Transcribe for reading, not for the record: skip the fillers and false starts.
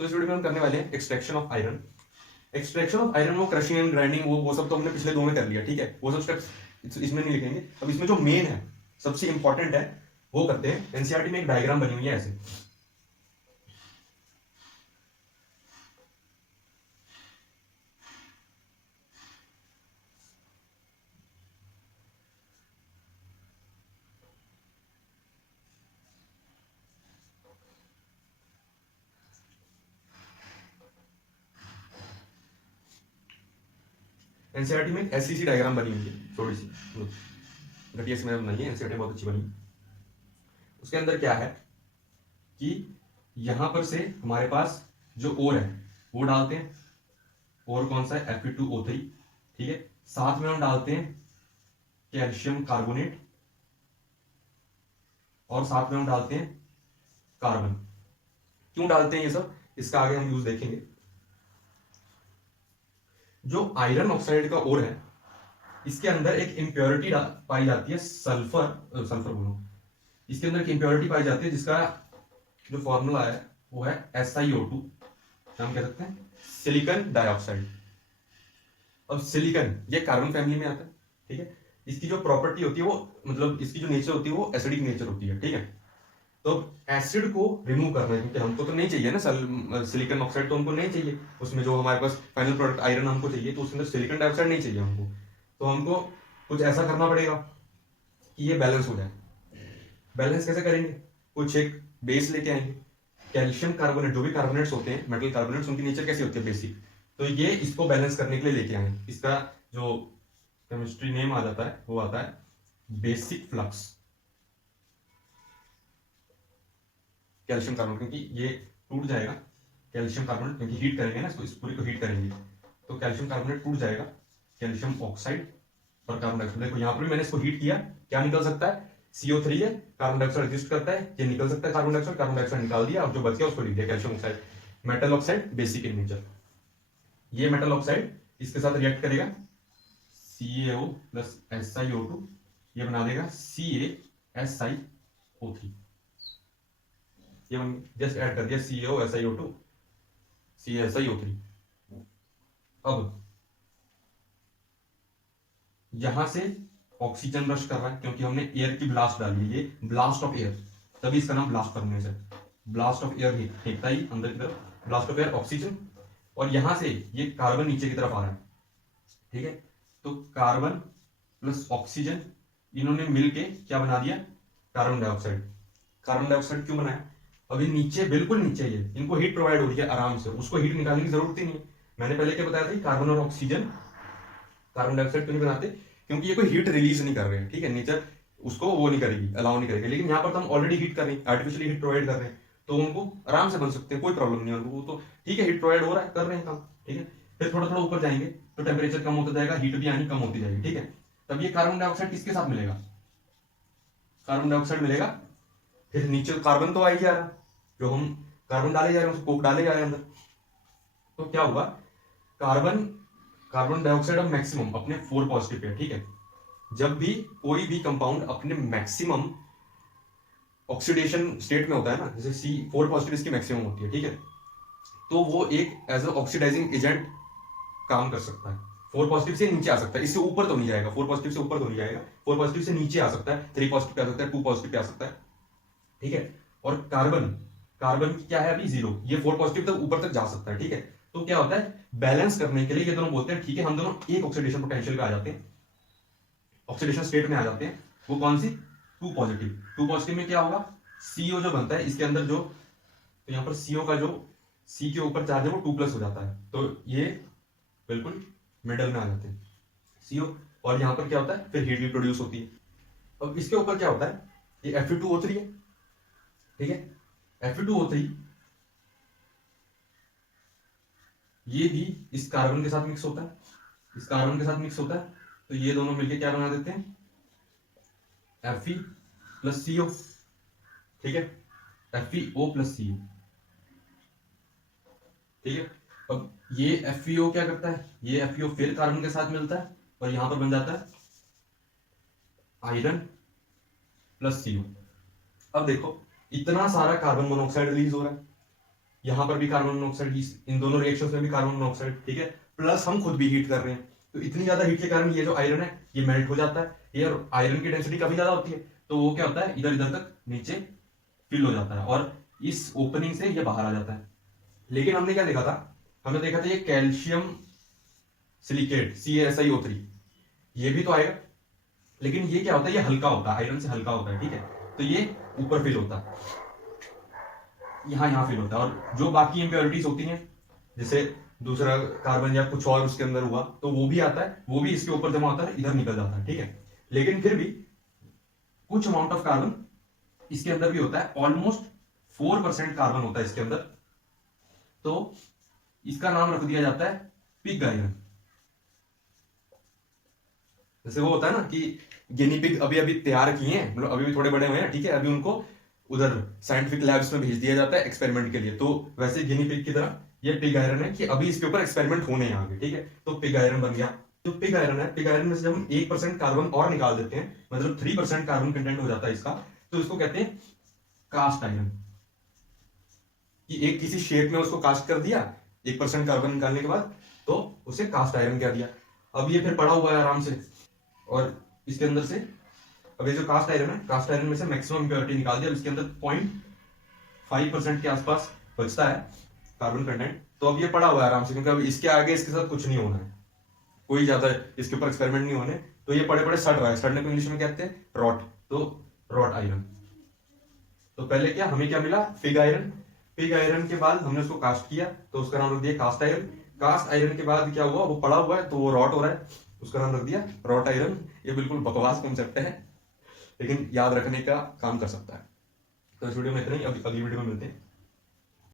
तो इस वीडियो में हम करने वाले हैं extraction of iron. Extraction of iron वो क्रशिंग एंड ग्राइंडिंग वो सब तो हमने पिछले दो में कर लिया, ठीक है, वो सब स्टेप्स इसमें नहीं लिखेंगे। अब इसमें जो मेन है, सबसे इंपॉर्टेंट है, वो करते हैं। एनसीईआरटी में एक डायग्राम बनी हुई है ऐसे, एनसीईआरटी में ऐसी सी डायग्राम बनी हुई है, थोड़ी सी घटिया सी मैंने बनाई है, एनसीईआरटी बहुत अच्छी बनी। उसके अंदर क्या है कि यहां पर से हमारे पास जो ओर है वो डालते हैं। ओर कौन सा है? Fe2O3, ठीक है। साथ में हम डालते हैं कैल्शियम कार्बोनेट और साथ में हम डालते हैं कार्बन। क्यों डालते हैं ये सब, इसका आगे हम यूज देखेंगे। जो आयरन ऑक्साइड का ओर है, इसके अंदर एक इम्प्योरिटी पाई जाती है, सल्फर बोलो। इसके अंदर एक इम्प्योरिटी पाई जाती है जिसका जो फॉर्मूला है वो है SiO2, हम कह सकते हैं सिलिकॉन डाइऑक्साइड। अब सिलिकॉन ये कार्बन फैमिली में आता है, ठीक है। इसकी जो प्रॉपर्टी होती है वो, मतलब इसकी जो नेचर होती है वो एसिडिक नेचर होती है, ठीक है। तो एसिड को रिमूव करना है, क्योंकि हमको तो नहीं चाहिए ना सिलिकॉन ऑक्साइड, तो हमको नहीं चाहिए उसमें। जो हमारे पास फाइनल प्रोडक्ट आयरन हमको चाहिए, तो उसके अंदर सिलिकॉन डाइऑक्साइड नहीं चाहिए हमको। तो हमको कुछ ऐसा करना पड़ेगा कि ये बैलेंस हो जाए। बैलेंस कैसे करेंगे? कुछ एक बेस लेके आएंगे। कैल्शियम कार्बोनेट, जो भी कार्बोनेट्स होते हैं, मेटल कार्बोनेट्स, उनकी नेचर कैसी होती है? बेसिक। तो ये इसको बैलेंस करने के लिए लेके आए। इसका जो केमिस्ट्री नेम आ जाता है वो आता है बेसिक फ्लक्स। कैल्शियम कार्बोनेट, क्योंकि ये टूट जाएगा कैल्शियम कार्बोनेट, क्योंकि हीट करेंगे ना इसको, इस पूरी को हीट करेंगे, तो कैल्शियम कार्बोनेट टूट जाएगा। कैल्शियम ऑक्साइड और कार्बन डाइऑक्साइड, देखो यहाँ पर भी मैंने इसको हीट किया, क्या निकल सकता है? CO3 है, कार्बन डाइऑक्साइड एग्जिस्ट करता है, ये निकल सकता है कार्बन डाइऑक्साइड निकाल दिया, और जो बच गया उसको लिख दिया calcium oxide. Metal oxide basic in nature. ये मेटल ऑक्साइड इसके साथ रिएक्ट करेगा, CaO प्लस SiO2, ये बना देगा CaSiO3। ये जस्ट ऐड कर दिया CaO SiO2 CaSiO3। अब यहां से ऑक्सीजन रश कर रहा है, क्योंकि हमने एयर की ब्लास्ट डाली है, ये ब्लास्ट ऑफ एयर, तभी इसका नाम ब्लास्ट फर्नेस है। ब्लास्ट ऑफ एयर फेंकता ही अंदर की तरफ, ब्लास्ट ऑफ एयर ऑक्सीजन, और यहां से ये कार्बन नीचे की तरफ आ रहा है, ठीक है। तो कार्बन प्लस ऑक्सीजन, इन्होंने मिलके क्या बना दिया? Carbon dioxide. कार्बन डाइऑक्साइड क्यों बनाया? अभी नीचे, बिल्कुल नीचे, ये इनको हीट प्रोवाइड हो रही है आराम से, उसको हीट निकालने की जरूरत ही नहीं है। मैंने पहले क्या बताया था, कार्बन और ऑक्सीजन कार्बन डाइऑक्साइड क्यों नहीं बनाते? क्योंकि ये कोई हीट रिलीज नहीं कर रहे हैं, ठीक है। नेचर उसको वो नहीं करेगी, अलाउ नहीं करेगी। लेकिन यहाँ पर तो हम ऑलरेडी हीट कर रहे हैं, आर्टिफिशियली हीट प्रोवाइड कर रहे हैं, तो उनको आराम से बन सकते हैं, कोई प्रॉब्लम नहीं है उनको। तो ठीक है, हीट प्रोवाइड हो रहा है, कर रहे हैं काम, ठीक है। फिर थोड़ा थोड़ा ऊपर जाएंगे तो टेम्परेचर कम होता जाएगा, हीट भी आनी कम होती जाएगी, ठीक है। तब ये कार्बन डाइऑक्साइड किसके साथ मिलेगा? कार्बन डाइऑक्साइड मिलेगा, फिर नीचे कार्बन तो आ ही जा रहा है, जो हम कार्बन डाले जा रहे हैं उसको कोक डाले जा रहे हैं अंदर। तो क्या होगा? कार्बन डाइऑक्साइड अब मैक्सिमम अपने 4 पॉजिटिव पे, ठीक है। जब भी कोई भी कंपाउंड अपने मैक्सिमम ऑक्सीडेशन स्टेट में होता है ना, जैसे C4 पॉजिटिव इसकी मैक्सिमम होती है, ठीक है, तो वो एक एज ए ऑक्सीडाइजिंग एजेंट काम कर सकता है। 4 पॉजिटिव से नीचे आ सकता है, इससे ऊपर तो नहीं जाएगा, 4 पॉजिटिव से ऊपर तो नहीं जाएगा, 4 पॉजिटिव से नीचे आ सकता है, 3 पॉजिटिव पे आ सकता है, 2 पॉजिटिव पे आ सकता है, ठीक है। और कार्बन की क्या है अभी? 0, ये 4 पॉजिटिव तक ऊपर तक जा सकता है, ठीक है। तो क्या होता है, बैलेंस करने के लिए ये दोनों बोलते हैं ठीक है, हम दोनों एक ऑक्सीडेशन पोटेंशियल पे आ जाते हैं, ऑक्सीडेशन स्टेट में आ जाते हैं। वो कौन सी? 2 पॉजिटिव। 2 पॉजिटिव में क्या होगा? CO जो बनता है इसके अंदर जो, तो यहां पर CO का जो C के ऊपर चार्ज है वो 2+ हो जाता है, तो ये बिल्कुल मिडल में आ जाते हैं CO। और यहां पर क्या होता है, फिर हीट भी प्रोड्यूस होती है। अब इसके ऊपर क्या होता है, ये Fe2O3 है, ठीक है। Fe2O3 ये भी इस कार्बन के साथ मिक्स होता है, इस कार्बन के साथ मिक्स होता है, तो ये दोनों मिलके क्या बना देते हैं? Fe प्लस CO, ठीक है। FeO प्लस CO, ठीक है। अब ये FeO क्या करता है? ये FeO फिर कार्बन के साथ मिलता है और यहां पर बन जाता है आयरन प्लस CO। अब देखो, इतना सारा कार्बन मोनोऑक्साइड रिलीज हो रहा है, यहाँ पर भी कार्बन मोनोऑक्साइड, इन दोनों रिएक्शंस में भी कार्बन मोनोऑक्साइड, ठीक है, प्लस हम खुद भी हीट कर रहे हैं। तो इतनी ज्यादा हीट के कारण ये जो आयरन है ये मेल्ट हो जाता है। ये आयरन की डेंसिटी काफी ज्यादा होती है, तो वो क्या होता है, इधर इधर तक नीचे फिल हो जाता है और इस ओपनिंग से ये बाहर आ जाता है। लेकिन हमने क्या देखा था, हमने देखा था ये कैल्शियम सिलिकेट CaSiO3 ये भी तो आएगा, लेकिन ये क्या होता है, ये हल्का होता है, आयरन से हल्का होता है, ठीक है, तो ये ऊपर फिल होता है, यहाँ फिल होता है। और जो बाकी इंप्योरिटीज होती हैं, जैसे दूसरा कार्बन या कुछ और उसके अंदर हुआ, तो वो भी आता है, वो भी इसके ऊपर जमा होता है, इधर निकल जाता है, ठीक है। लेकिन फिर भी कुछ अमाउंट ऑफ कार्बन इसके अंदर भी होता है, ऑलमोस्ट 4% कार्बन होता है इसके अंदर, तो इसका नाम रख दिया जाता है पिग आयरन। जैसे वो होता है ना कि गिनी पिग अभी अभी तैयार किए हैं, मतलब अभी भी थोड़े बड़े हुए हैं, ठीक है, अभी उनको उधर साइंटिफिक लैब्स में भेज दिया जाता है एक्सपेरिमेंट के लिए, तो वैसे गिनी पिग की तरह ये पिग आयरन है कि अभी इसके ऊपर एक्सपेरिमेंट होने हैं आगे, ठीक है, तो पिग आयरन बन गया। जो पिग आयरन है, पिग आयरन में से जब हम 1% कार्बन और निकाल देते हैं, मतलब 3% कार्बन कंटेंट हो जाता है इसका, तो इसको कहते हैं कास्ट आयरन। कि एक किसी शेप में उसको कास्ट कर दिया 1% कार्बन निकालने के बाद, तो उसे कास्ट आयरन कह दिया। अब ये फिर पड़ा हुआ है आराम से, और इसके अंदर से अब ये जो कास्ट आयरन है, कास्ट आयरन में से मैक्सिमम इंप्योरिटी निकाल दिया, अब इसके अंदर 0.5% के आसपास बचता है कार्बन कंटेंट, तो अब ये पड़ा हुआ है आराम से, क्योंकि अब इसके आगे इसके साथ कुछ नहीं होना है, कोई ज्यादा इसके ऊपर एक्सपेरिमेंट नहीं होने, तो ये पड़े पड़े सड़ रहा है, सड़ने को इंग्लिश में कहते हैं रॉट, तो रॉट आयरन। तो पहले क्या हमें क्या मिला, पिग आयरन, पिग आयरन के बाद हमने उसको कास्ट किया, तो उसका नाम रख दिया कास्ट आयरन। कास्ट आयरन के बाद क्या हुआ, वो पड़ा हुआ है तो वो रॉट हो रहा है, उसका नाम रख दिया रॉट आयरन। ये बिल्कुल बकवास कॉन्सेप्ट है, लेकिन याद रखने का काम कर सकता है। तो इस वीडियो में इतना ही, अगली वीडियो में मिलते हैं।